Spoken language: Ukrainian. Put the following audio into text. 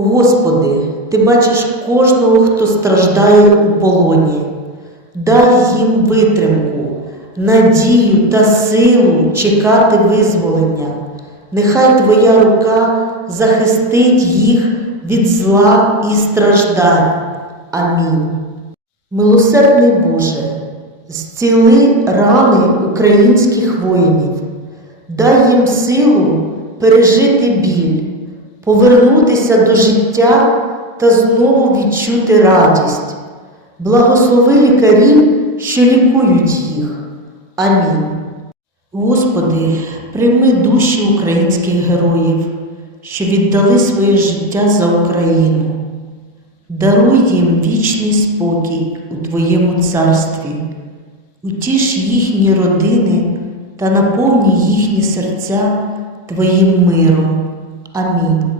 Господи, Ти бачиш кожного, хто страждає у полоні. Дай їм витримку, надію та силу чекати визволення. Нехай Твоя рука захистить їх від зла і страждань. Амінь. Милосердний Боже, зціли рани українських воїнів, дай їм силу пережити біль, повернутися до життя та знову відчути радість. Благослови лікарів, що лікують їх. Амінь. Господи, прийми душі українських героїв, що віддали своє життя за Україну. Даруй їм вічний спокій у Твоєму царстві, утіш їхні родини та наповні їхні серця Твоїм миром. Амінь.